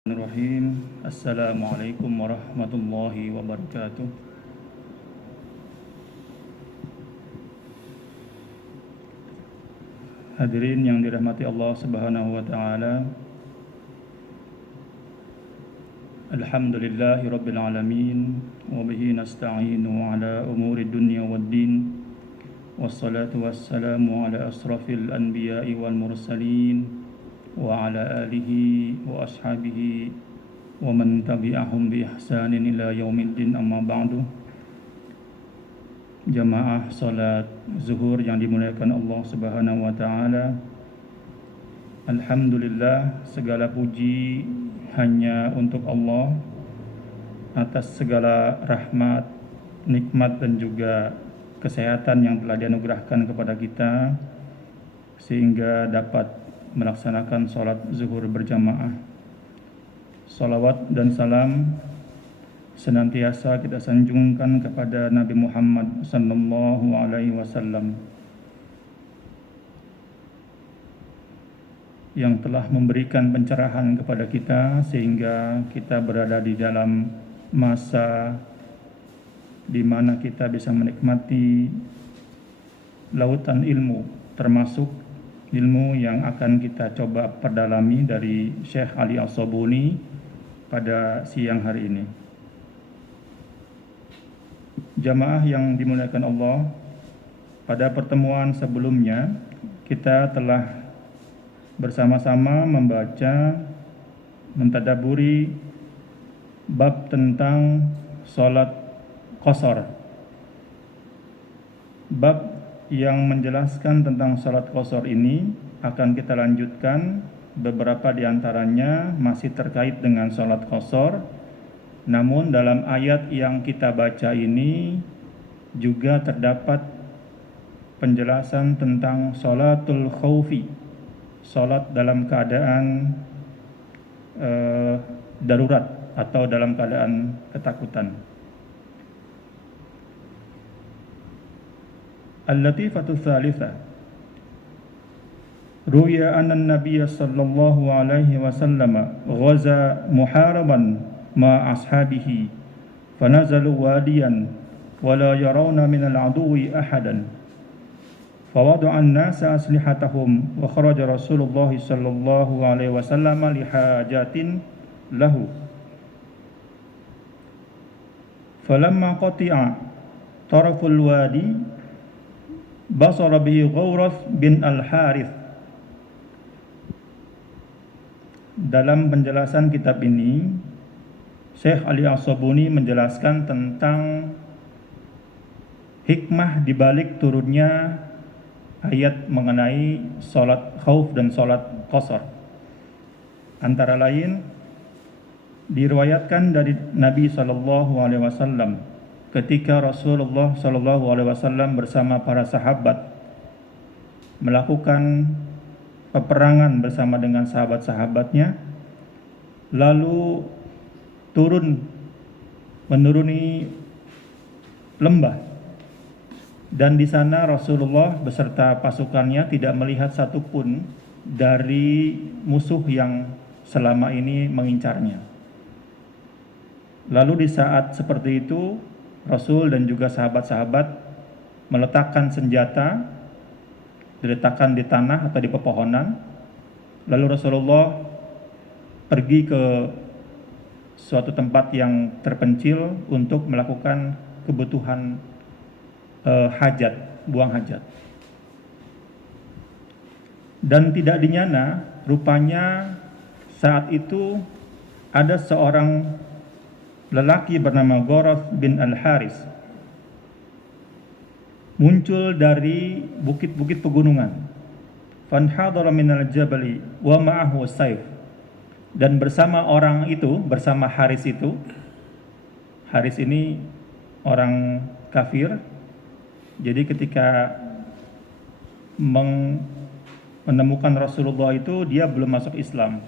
Bismillahirrahmanirrahim. Assalamualaikum warahmatullahi wabarakatuh. Hadirin yang dirahmati Allah Subhanahu wa taala. Alhamdulillahi rabbil alamin wa bihi nasta'inu ala umuri dunya waddin. Wassalatu wassalamu ala asrafil anbiya'i wal mursalin wa ala alihi wa ashabihi wa man tabi'ahum bi ihsanin ila yaumiddin, amma ba'du. Jamaah salat zuhur yang dimuliakan Allah Subhanahu wa taala. Alhamdulillah, segala puji hanya untuk Allah atas segala rahmat, nikmat dan juga kesehatan yang telah dianugerahkan kepada kita sehingga dapat melaksanakan salat zuhur berjamaah. Salawat dan salam senantiasa kita sanjungkan kepada Nabi Muhammad sallallahu alaihi wasallam yang telah memberikan pencerahan kepada kita sehingga kita berada di dalam masa di mana kita bisa menikmati lautan ilmu, termasuk ilmu yang akan kita coba perdalami dari Syekh Ali As-Sabuni pada siang hari ini. Jamaah yang dimuliakan Allah, pada pertemuan sebelumnya kita telah bersama-sama membaca, mentadaburi bab tentang salat qashar. Bab yang menjelaskan tentang salat qashar ini akan kita lanjutkan. Beberapa di antaranya masih terkait dengan salat qashar. Namun dalam ayat yang kita baca ini juga terdapat penjelasan tentang salatul khaufi, salat dalam keadaan darurat atau dalam keadaan ketakutan. Al-latifatu tsalitsa, ruya anna an-nabiy sallallahu alaihi wasallam ghaza muharaban ma ashabihi fanazalu wadiyan wa la yarawna min al-aduwi ahadan fawada'a an-nasa aslihatahum wa kharaja Rasulullah sallallahu alaihi wasallam li hajatin lahu falamma qati'a taraful wadi basara bihi Ghawrath bin al-Harith. Dalam penjelasan kitab ini, Syekh Ali As-Sabuni menjelaskan tentang hikmah dibalik turunnya ayat mengenai salat khauf dan salat qashar. Antara lain diriwayatkan dari Nabi sallallahu alaihi wasallam ketika Rasulullah sallallahu alaihi wasallam bersama para sahabat melakukan peperangan bersama dengan sahabat-sahabatnya, lalu menuruni lembah, dan di sana Rasulullah beserta pasukannya tidak melihat satupun dari musuh yang selama ini mengincarnya. Lalu di saat seperti itu Rasul dan juga sahabat-sahabat meletakkan senjata, diletakkan di tanah atau di pepohonan. Lalu Rasulullah pergi ke suatu tempat yang terpencil untuk melakukan kebutuhan hajat, buang hajat. Dan tidak dinyana, rupanya saat itu ada seorang lelaki bernama Ghawrath bin al-Harith muncul dari bukit-bukit pegunungan. Fanhadara minal jabali wa ma'ahu sayf. Dan bersama orang itu, bersama Haris itu, Haris ini orang kafir. Jadi ketika menemukan Rasulullah itu, dia belum masuk Islam.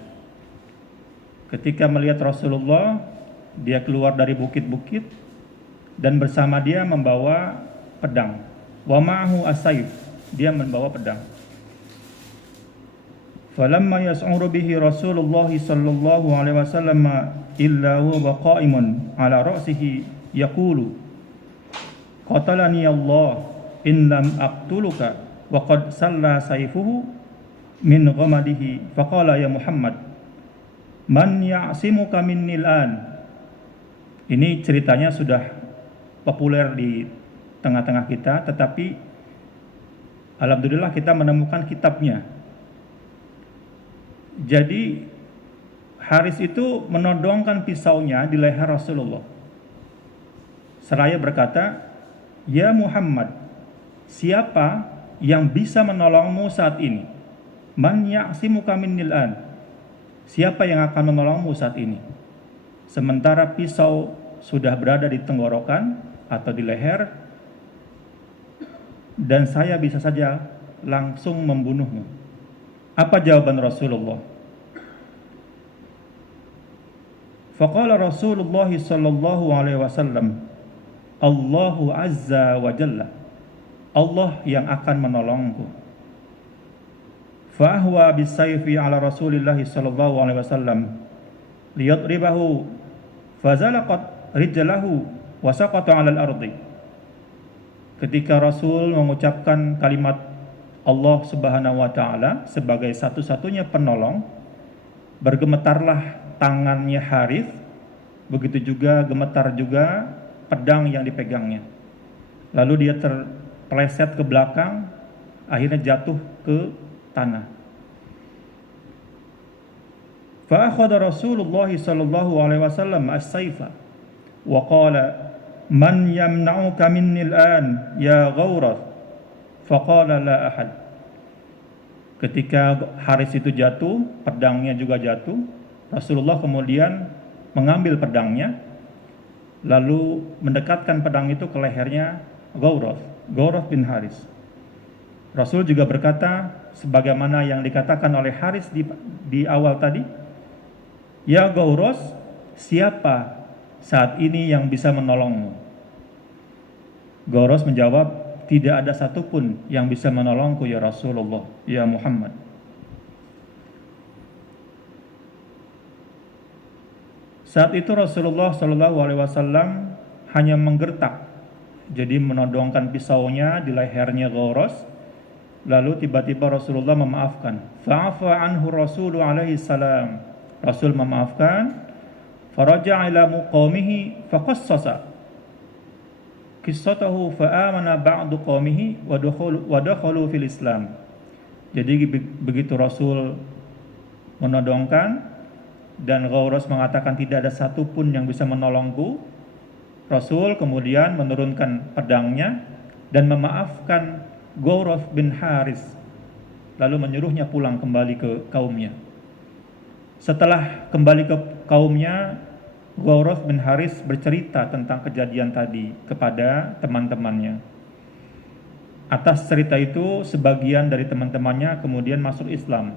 Ketika melihat Rasulullah, dia keluar dari bukit-bukit dan bersama dia membawa pedang. Wa ma'ahu as-sayf, dia membawa pedang. falamma yas'uru bihi Rasulullah sallallahu alaihi wasallam illa huwa qa'imun ala ra'sihi yaqulu qatalani Allah in lam aqtuluka wa qad salla sayfuhu min ghamadihi faqala ya Muhammad man ya'simuka minni al-an. Ini ceritanya sudah populer di tengah-tengah kita, tetapi alhamdulillah kita menemukan kitabnya. Jadi Haris itu menodongkan pisaunya di leher Rasulullah seraya berkata, "Ya Muhammad, siapa yang bisa menolongmu saat ini? Man ya'simuka minnil an? Siapa yang akan menolongmu saat ini?" Sementara pisau sudah berada di tenggorokan atau di leher, dan saya bisa saja langsung membunuhmu. Apa jawaban Rasulullah? Faqala Rasulullah sallallahu alaihi wasallam, Allahu azza wa jalla, Allah yang akan menolongku. Fa ahwa bisayfi ala Rasulillah sallallahu alaihi wasallam liyadribahu fazalaqat rijlahu wa saqata 'alal ardi. Ketika Rasul mengucapkan kalimat Allah Subhanahu wa taala sebagai satu-satunya penolong, bergemetarlah tangannya Harith, begitu juga gemetar juga pedang yang dipegangnya. Lalu dia terpeleset ke belakang, akhirnya jatuh ke tanah. Fa akhadha Rasulullah sallallahu alaihi wasallam as-sayfa wa qala man yamna'uka minni al-an ya Ghawrath. Faqala la ahad. Ketika Haris itu jatuh, pedangnya juga jatuh. Rasulullah kemudian mengambil pedangnya, lalu mendekatkan pedang itu ke lehernya Ghawrath bin Haris. Rasul juga berkata sebagaimana yang dikatakan oleh Haris di awal tadi, "Ya Ghawrath, siapa saat ini yang bisa menolongmu?" Ghawrath menjawab, "Tidak ada satupun yang bisa menolongku ya Rasulullah, ya Muhammad." Saat itu Rasulullah Shallallahu Alaihi Wasallam hanya menggertak, jadi menodongkan pisaunya di lehernya Ghawrath. Lalu tiba-tiba Rasulullah memaafkan. Fa'afa anhu Rasulu alaihi salam. Rasul memaafkan. Faraja'a ila muqawmihi faqassasa qissatahu fa'amana ba'du qawmihi wa dakhalu fil Islam. Jadi begitu Rasul menodongkan dan Ghawrath mengatakan tidak ada satupun yang bisa menolongku, Rasul kemudian menurunkan pedangnya dan memaafkan Ghawrath bin Haris, lalu menyuruhnya pulang kembali ke kaumnya. Setelah kembali ke kaumnya, Ghawrath bin Haris bercerita tentang kejadian tadi kepada teman-temannya. Atas cerita itu, sebagian dari teman-temannya kemudian masuk Islam.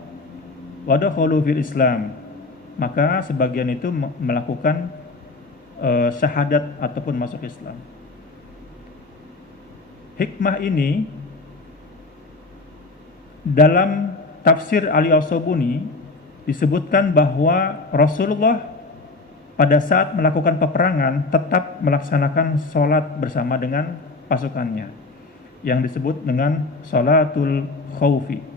Wadakhalu fil Islam. Maka sebagian itu melakukan syahadat ataupun masuk Islam. Hikmah ini dalam tafsir Ali As-Sabuni disebutkan bahwa Rasulullah pada saat melakukan peperangan tetap melaksanakan sholat bersama dengan pasukannya yang disebut dengan sholatul khawfi.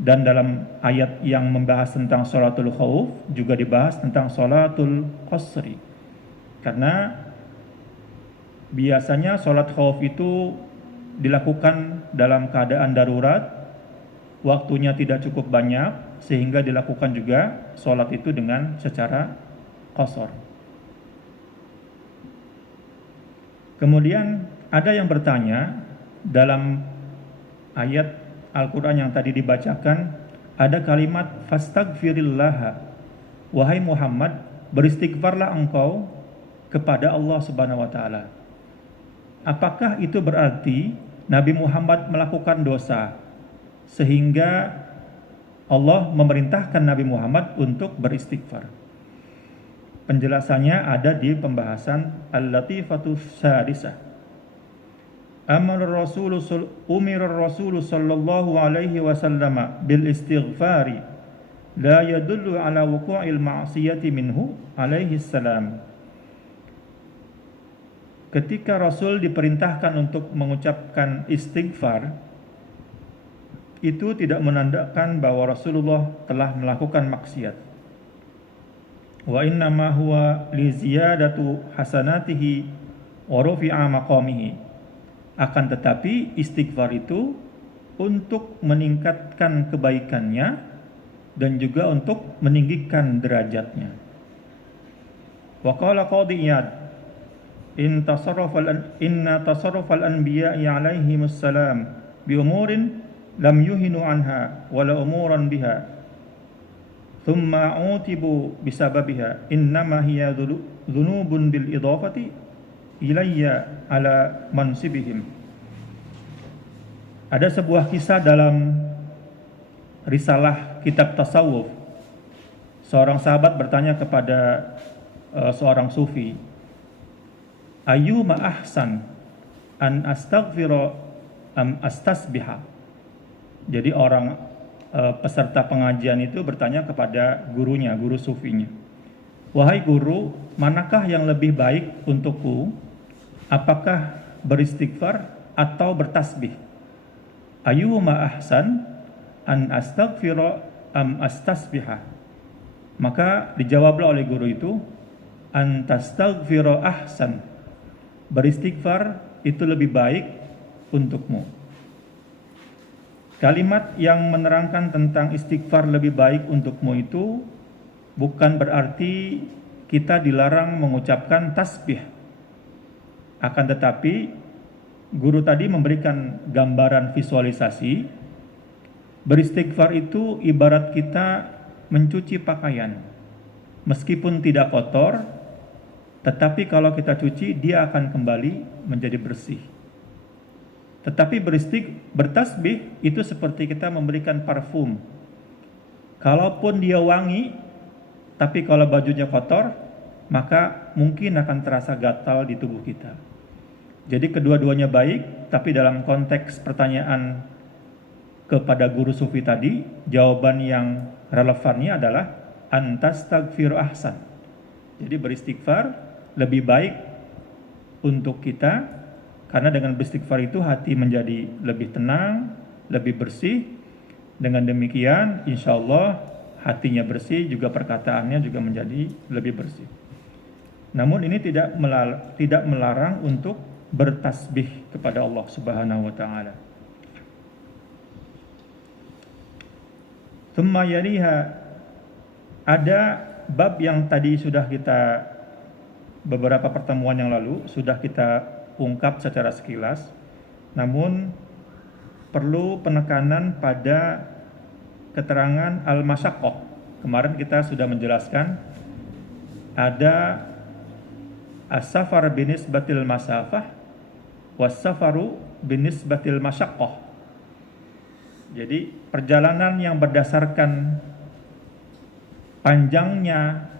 Dan dalam ayat yang membahas tentang sholatul khawf juga dibahas tentang sholatul qasri. Karena biasanya sholat khawf itu dilakukan dalam keadaan darurat, waktunya tidak cukup banyak, sehingga dilakukan juga sholat itu dengan secara qasar. Kemudian ada yang bertanya, dalam ayat Al-Quran yang tadi dibacakan ada kalimat fastaghfirillaha, wahai Muhammad, beristighfarlah engkau kepada Allah Subhanahu wa taala. Apakah itu berarti Nabi Muhammad melakukan dosa sehingga Allah memerintahkan Nabi Muhammad untuk beristighfar? Penjelasannya ada di pembahasan Al-Latifatus Sadisah. Umir Rasul sallallahu alaihi wasallam bil istighfari la yadullu ala wuqu'il ma'siyati minhu alaihi salam. Ketika Rasul diperintahkan untuk mengucapkan istighfar, itu tidak menandakan bahwa Rasulullah telah melakukan maksiat. Wa innama huwa li ziyadatu hasanatihi wa rufi'a maqamihi. Akan tetapi istighfar itu untuk meningkatkan kebaikannya dan juga untuk meninggikan derajatnya. Wa qala Qadhi Iyad, inna tasarrufal anbiya'i alaihimus salam bi umurin lam yuhinu anha wala umuran biha thumma utibu bisababiha innama hiya dhunubun bil idafati ilayya ala mansibihim. Ada sebuah kisah dalam risalah kitab tasawuf. Seorang sahabat bertanya kepada seorang sufi, ayyuma ahsan an astaghfira am astasbiha. Jadi orang peserta pengajian itu bertanya kepada gurunya, guru sufinya, wahai guru, manakah yang lebih baik untukku? Apakah beristighfar atau bertasbih? Ayyuma ahsan an astaghfira am astasbiha. Maka dijawablah oleh guru itu, an tastaghfira ahsan. Beristighfar itu lebih baik untukmu. Kalimat yang menerangkan tentang istighfar lebih baik untukmu itu bukan berarti kita dilarang mengucapkan tasbih. Akan tetapi guru tadi memberikan gambaran visualisasi. Beristighfar itu ibarat kita mencuci pakaian. Meskipun tidak kotor, tetapi kalau kita cuci dia akan kembali menjadi bersih. Tetapi bertasbih itu seperti kita memberikan parfum. Kalaupun dia wangi, tapi kalau bajunya kotor, maka mungkin akan terasa gatal di tubuh kita. Jadi kedua-duanya baik, tapi dalam konteks pertanyaan kepada guru sufi tadi, jawaban yang relevannya adalah antastaghfiru ahsan. Jadi beristighfar lebih baik untuk kita, karena dengan beristighfar itu hati menjadi lebih tenang, lebih bersih. Dengan demikian insya Allah hatinya bersih, juga perkataannya juga menjadi lebih bersih. Namun ini tidak melarang untuk bertasbih kepada Allah Subhanahu wa taala. Tsumma yaliha, ada bab yang tadi sudah kita beberapa pertemuan yang lalu sudah kita ungkap secara sekilas, namun perlu penekanan pada keterangan al-masyaqqah. Kemarin kita sudah menjelaskan ada as-safar binisbatil masafah was-safaru binisbatil masyaqqah. Jadi perjalanan yang berdasarkan panjangnya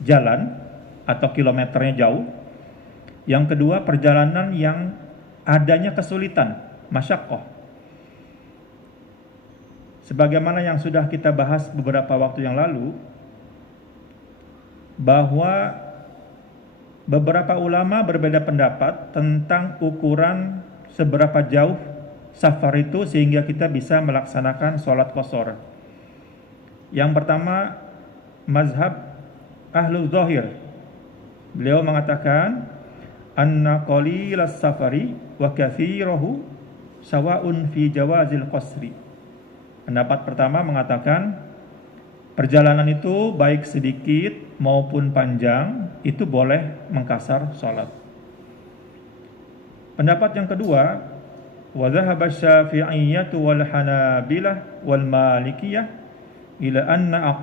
jalan atau kilometernya jauh. Yang kedua, perjalanan yang adanya kesulitan, masyaqqah. Sebagaimana yang sudah kita bahas beberapa waktu yang lalu, bahwa beberapa ulama berbeda pendapat tentang ukuran seberapa jauh safar itu sehingga kita bisa melaksanakan sholat qashar. Yang pertama, mazhab Ahlul Zahir. Beliau mengatakan anna qalilas safari wa katsirahu sawa'un fi jawazil qasri. Pendapat pertama mengatakan perjalanan itu baik sedikit maupun panjang itu boleh mengkasar salat. Pendapat yang kedua, wa dhahaba asy-Syafi'iyyah wal Hanabilah wal Malikiyah ila anna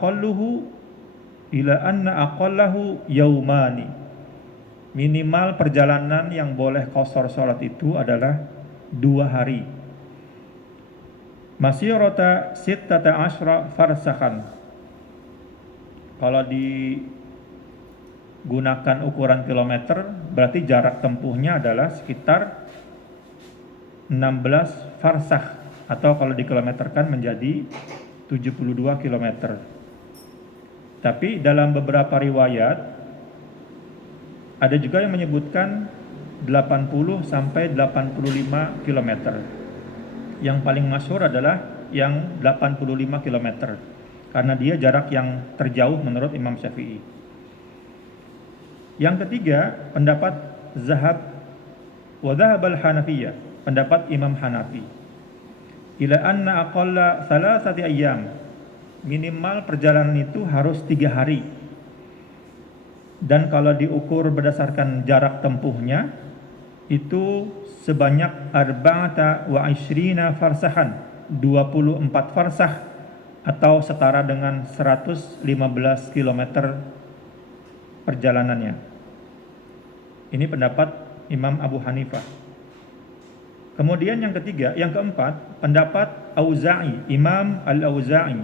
aqallahu yaumani. Minimal perjalanan yang boleh qashar salat itu adalah 2 hari. Masirata 16 farsakhan. Kalau digunakan ukuran kilometer, berarti jarak tempuhnya adalah sekitar 16 farsakh, atau kalau dikilometerkan menjadi 72 km. Tapi dalam beberapa riwayat ada juga yang menyebutkan 80 sampai 85 km. Yang paling masyhur adalah yang 85 km karena dia jarak yang terjauh menurut Imam Syafi'i. Yang ketiga, pendapat Zahab wa Dhahab al-Hanafiyah, pendapat Imam Hanafi. Ila anna aqalla thalathati ayyam, minimal perjalanan itu harus 3 hari. Dan kalau diukur berdasarkan jarak tempuhnya itu sebanyak arba'ata wa ishrina farsahan, 24 farsah atau setara dengan 115 km perjalanannya. Ini pendapat Imam Abu Hanifah. Kemudian yang ketiga, yang keempat, pendapat Auza'i, Imam Al-Auza'i.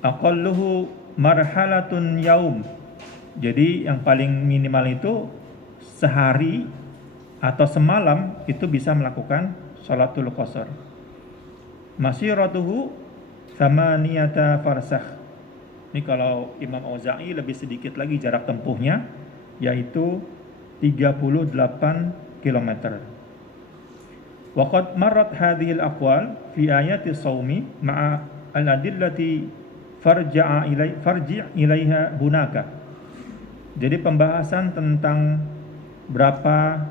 Aqalluhu marhalatun yaum. Jadi yang paling minimal itu sehari atau semalam itu bisa melakukan sholatul qasar. Masiratuhu thamaniyata farsakh. Ini kalau Imam Auza'i lebih sedikit lagi jarak tempuhnya, yaitu 38 km. Waqad marrat hadhihi al-aqwal fi ayati shaumi ma'a al-adillati farji' ilaiha hunaka. Jadi pembahasan tentang berapa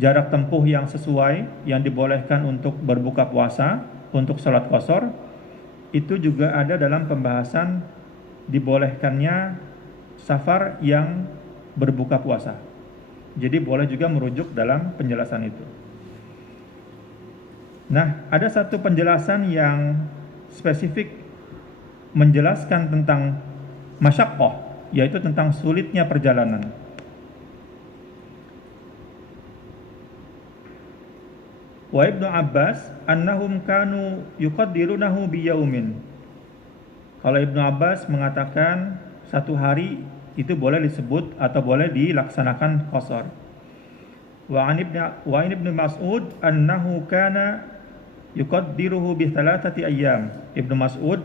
jarak tempuh yang sesuai yang dibolehkan untuk berbuka puasa, untuk sholat qasar, itu juga ada dalam pembahasan dibolehkannya safar yang berbuka puasa. Jadi boleh juga merujuk dalam penjelasan itu. Nah, ada satu penjelasan yang spesifik menjelaskan tentang masyaqqah, yaitu tentang sulitnya perjalanan. Wa Ibnu Abbas annahum kanu yuqaddirunahu biyaumin. Kalau Ibnu Abbas mengatakan satu hari itu boleh disebut atau boleh dilaksanakan qasar. Wa Ibnu Mas'ud annahu kana yuqaddiruhu bi thalathati ayyam. Ibnu Mas'ud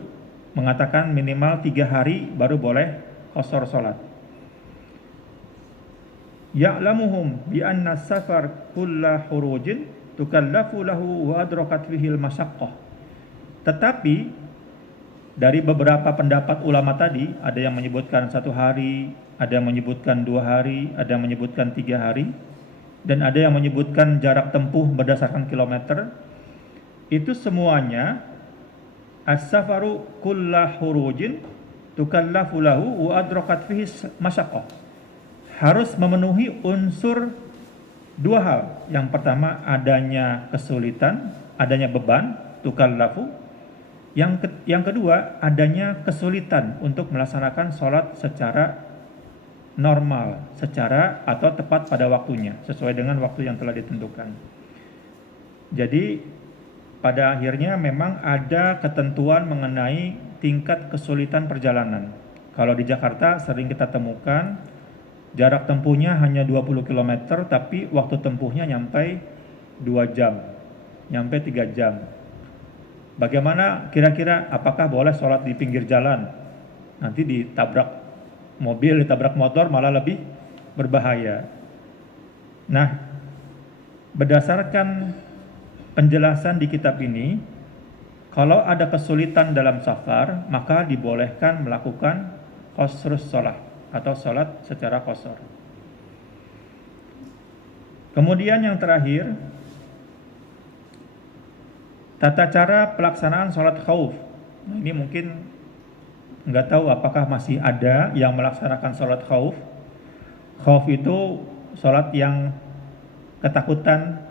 mengatakan minimal 3 hari baru boleh qasar salat. Ya'lamuhum bi anna safar kulla hurujin tukallafu lahu wa adrakat fihi al-masyaqqah. Tetapi dari beberapa pendapat ulama tadi, ada yang menyebutkan 1 hari, ada yang menyebutkan 2 hari, ada yang menyebutkan 3 hari, dan ada yang menyebutkan jarak tempuh berdasarkan kilometer. Itu semuanya as-safaru kulla hurujin tukallafu lahu wa adrakat fihi masyaqqah. Harus memenuhi unsur 2 hal. Yang pertama adanya kesulitan, adanya beban, tukallafu. Yang kedua adanya kesulitan untuk melaksanakan sholat secara normal, secara atau tepat pada waktunya, sesuai dengan waktu yang telah ditentukan. Jadi pada akhirnya memang ada ketentuan mengenai tingkat kesulitan perjalanan. Kalau di Jakarta sering kita temukan jarak tempuhnya hanya 20 km, tapi waktu tempuhnya nyampe 2 jam, nyampe 3 jam. Bagaimana kira-kira, apakah boleh sholat di pinggir jalan? Nanti ditabrak mobil, ditabrak motor malah lebih berbahaya. Nah, berdasarkan penjelasan di kitab ini, kalau ada kesulitan dalam safar, maka dibolehkan melakukan qasrus sholat atau sholat secara qasar. Kemudian yang terakhir, tata cara pelaksanaan sholat khauf. Nah, ini mungkin nggak tahu apakah masih ada yang melaksanakan sholat khauf. Khauf itu sholat yang ketakutan,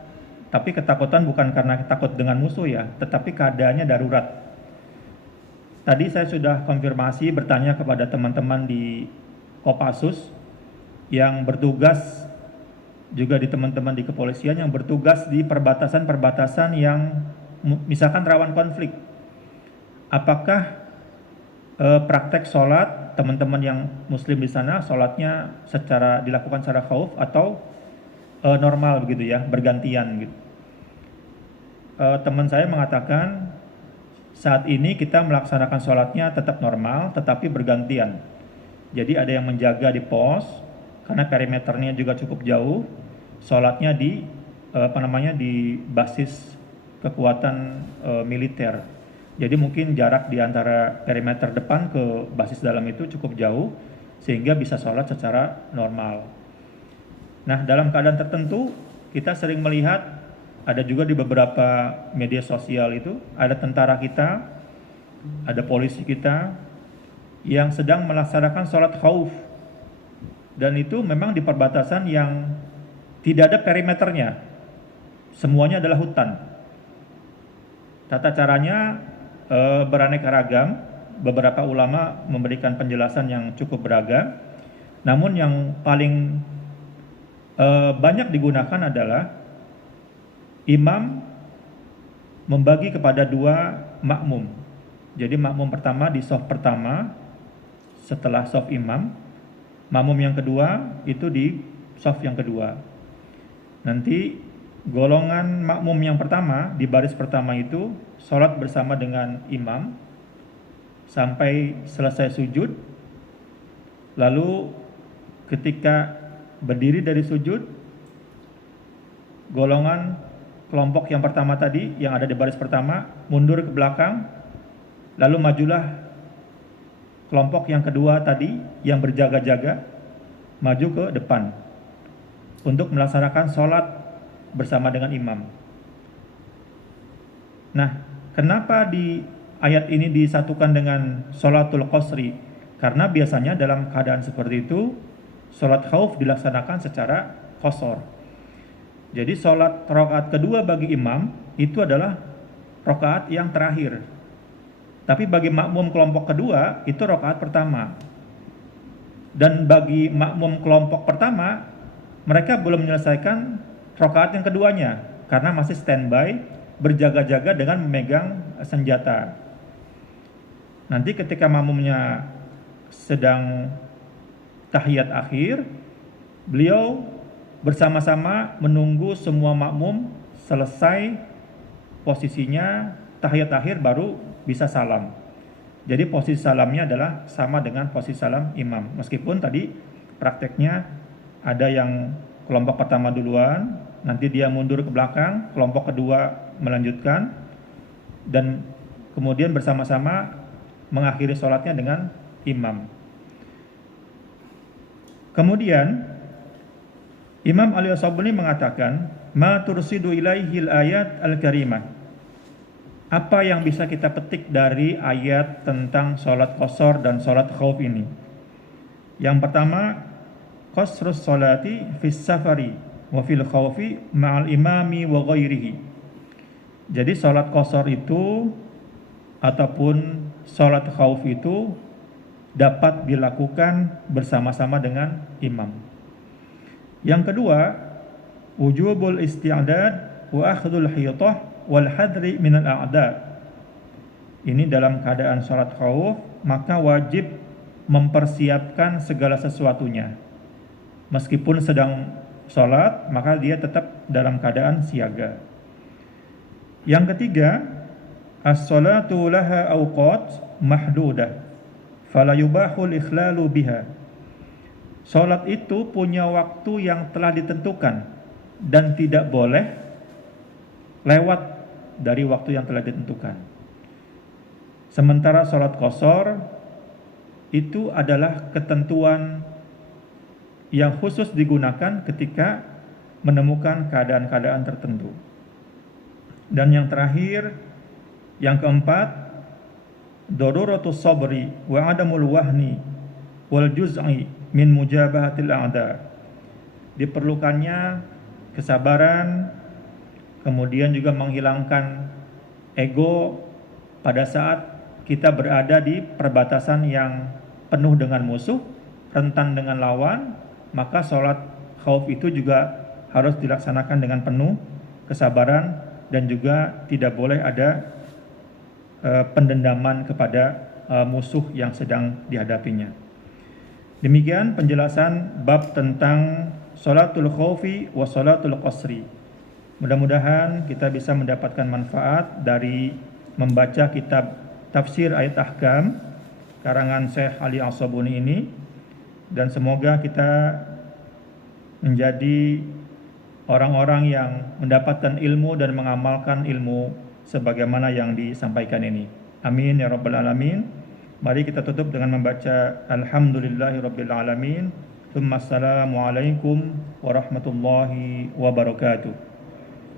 tapi ketakutan bukan karena takut dengan musuh ya, tetapi keadaannya darurat. Tadi saya sudah konfirmasi bertanya kepada teman-teman di Kopassus yang bertugas, juga di teman-teman di kepolisian yang bertugas di perbatasan-perbatasan yang misalkan rawan konflik. Apakah praktek sholat teman-teman yang muslim di sana sholatnya dilakukan secara khauf atau normal begitu ya, bergantian gitu. Teman saya mengatakan Saat ini kita melaksanakan sholatnya tetap normal, tetapi bergantian. Jadi ada yang menjaga di pos, karena perimeternya juga cukup jauh. Sholatnya di di basis kekuatan militer. Jadi mungkin jarak di antara perimeter depan ke basis dalam itu cukup jauh, sehingga bisa sholat secara normal. Nah, dalam keadaan tertentu kita sering melihat ada juga di beberapa media sosial itu ada tentara kita, ada polisi kita yang sedang melaksanakan sholat khauf, dan itu memang di perbatasan yang tidak ada perimeternya, semuanya adalah hutan. Tata caranya beraneka ragam, beberapa ulama memberikan penjelasan yang cukup beragam, namun yang paling banyak digunakan adalah imam membagi kepada dua makmum. Jadi makmum pertama di shaf pertama setelah shaf imam, makmum yang kedua itu di shaf yang kedua. Nanti golongan makmum yang pertama di baris pertama itu sholat bersama dengan imam sampai selesai sujud. Lalu ketika berdiri dari sujud, golongan kelompok yang pertama tadi yang ada di baris pertama mundur ke belakang, lalu majulah kelompok yang kedua tadi yang berjaga-jaga maju ke depan untuk melaksanakan sholat bersama dengan imam. Nah, kenapa di ayat ini disatukan dengan sholatul qasri? Karena biasanya dalam keadaan seperti itu sholat khauf dilaksanakan secara qasar. Jadi sholat rakaat kedua bagi imam itu adalah rakaat yang terakhir. Tapi bagi makmum kelompok kedua itu rakaat pertama. Dan bagi makmum kelompok pertama mereka belum menyelesaikan rakaat yang keduanya karena masih standby berjaga-jaga dengan memegang senjata. Nanti ketika makmumnya sedang tahiyat akhir, beliau bersama-sama menunggu semua makmum selesai posisinya tahiyat akhir baru bisa salam. Jadi posisi salamnya adalah sama dengan posisi salam imam. Meskipun tadi prakteknya ada yang kelompok pertama duluan, nanti dia mundur ke belakang, kelompok kedua melanjutkan, dan kemudian bersama-sama mengakhiri sholatnya dengan imam. Kemudian Imam Ali As-Sabuni mengatakan, ma tursidu ilaihil ayat al-karimah. Apa yang bisa kita petik dari ayat tentang sholat qasar dan sholat khauf ini? Yang pertama, qasrus sholati fis safari wa fil khaufi ma'al imami wa ghairihi. Jadi sholat qasar itu ataupun sholat khauf itu dapat dilakukan bersama-sama dengan imam. Yang kedua, wujubul isti'dad wa akhdhul hiyatah wal hadri minal a'da. Ini dalam keadaan sholat khauf, maka wajib mempersiapkan segala sesuatunya. Meskipun sedang sholat, maka dia tetap dalam keadaan siaga. Yang ketiga, as-salatu laha awqat mahdudah fala yubahul ikhlalu biha. Sholat itu punya waktu yang telah ditentukan dan tidak boleh lewat dari waktu yang telah ditentukan. Sementara sholat qasar itu adalah ketentuan yang khusus digunakan ketika menemukan keadaan-keadaan tertentu. Dan yang terakhir, yang keempat, daruratus sabri wa adamul wahni wal juz'i min mujabahatil a'da. Diperlukannya kesabaran, kemudian juga menghilangkan ego pada saat kita berada di perbatasan yang penuh dengan musuh, rentan dengan lawan, maka sholat khauf itu juga harus dilaksanakan dengan penuh kesabaran dan juga tidak boleh ada pendendaman kepada musuh yang sedang dihadapinya. Demikian penjelasan bab tentang sholatul khaufi wa sholatul qasri. Mudah-mudahan kita bisa mendapatkan manfaat dari membaca kitab Tafsir Ayat Ahkam karangan Syekh Ali As-Sabuni ini, dan semoga kita menjadi orang-orang yang mendapatkan ilmu dan mengamalkan ilmu sebagaimana yang disampaikan ini. Amin ya rabbal alamin. Mari kita tutup dengan membaca Alhamdulillahirabbil alamin. Assalamualaikum warahmatullahi wabarakatuh.